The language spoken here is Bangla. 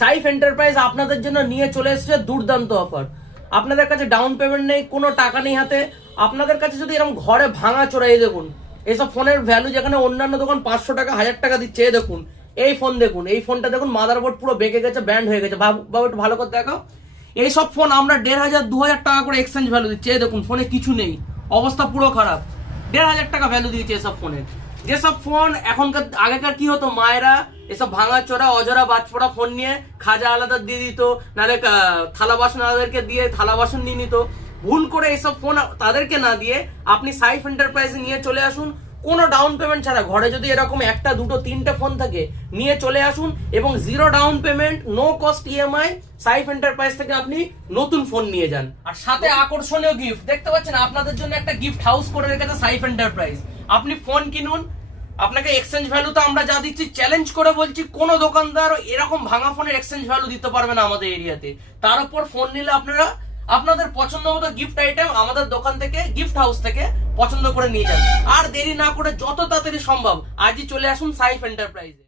সাইফ এন্টারপ্রাইজ আপনাদের জন্য নিয়ে চলে এসেছে দুর্দান্ত অফার। আপনাদের কাছে ডাউন পেমেন্ট নেই, কোনো টাকা নেই হাতে, আপনাদের কাছে যদি এরকম ঘরে ভাঙা চোরা, এই দেখুন এইসব ফোনের ভ্যালু যেখানে অন্যান্য দোকান 500 টাকা 1000 টাকা দিচ্ছে, এই দেখুন এই ফোন দেখুন, এই ফোনটা দেখুন মাদারবোর্ড পুরো বেঁকে গেছে, ব্যান্ড হয়ে গেছে। বাবু একটু ভালো করে দেখাও। এইসব ফোন আমরা 1500 2000 টাকা করে এক্সচেঞ্জ ভ্যালু দিচ্ছি। এই দেখুন ফোনে কিছু নেই, অবস্থা পুরো খারাপ, 1500 টাকা ভ্যালু দিয়েছে এসব ফোনের। যেসব ফোন এখনকার, আগেকার কি হতো, মায়েরা এসব ভাঙা চোরা অজরা বাজপোড়া ফোন নিয়ে খাজা আলাদা দিয়ে দিত, নাহলে থালা বাসন আলাদাকে দিয়ে থালা বাসন নিয়ে নিত। ভুল করে এসব ফোন তাদেরকে না দিয়ে আপনি সাইফ এন্টারপ্রাইজে নিয়ে চলে আসুন, কোনো ডাউন পেমেন্ট ছাড়া। ঘরে যদি এরকম একটা দুটো তিনটে ফোন থাকে, নিয়ে চলে আসুন এবং zero down payment, no cost EMI, Saif enterprise থেকে আপনি নতুন ফোন নিয়ে যান। আর সাথে আকর্ষণীয় গিফট দেখতে পাচ্ছেন, আপনাদের জন্য একটা গিফট হাউস করে রেখেছে সাইফ এন্টারপ্রাইজ। আপনি ফোন কিনুন, আপনাকে এক্সচেঞ্জ ভ্যালু তো আমরা যা দিচ্ছি, চ্যালেঞ্জ করে বলছি কোনো দোকানদার এরকম ভাঙা ফোনের এক্সচেঞ্জ ভ্যালু দিতে পারবে না আমাদের এরিয়াতে। তার উপর ফোন নিলে আপনারা আপনাদের পছন্দ মতো গিফট আইটেম আমাদের দোকান থেকে, গিফট হাউস থেকে পছন্দ করে নিয়ে যান। আর দেরি না করে যত তাড়াতাড়ি সম্ভব আজই চলে আসুন সাইফ এন্টারপ্রাইজে।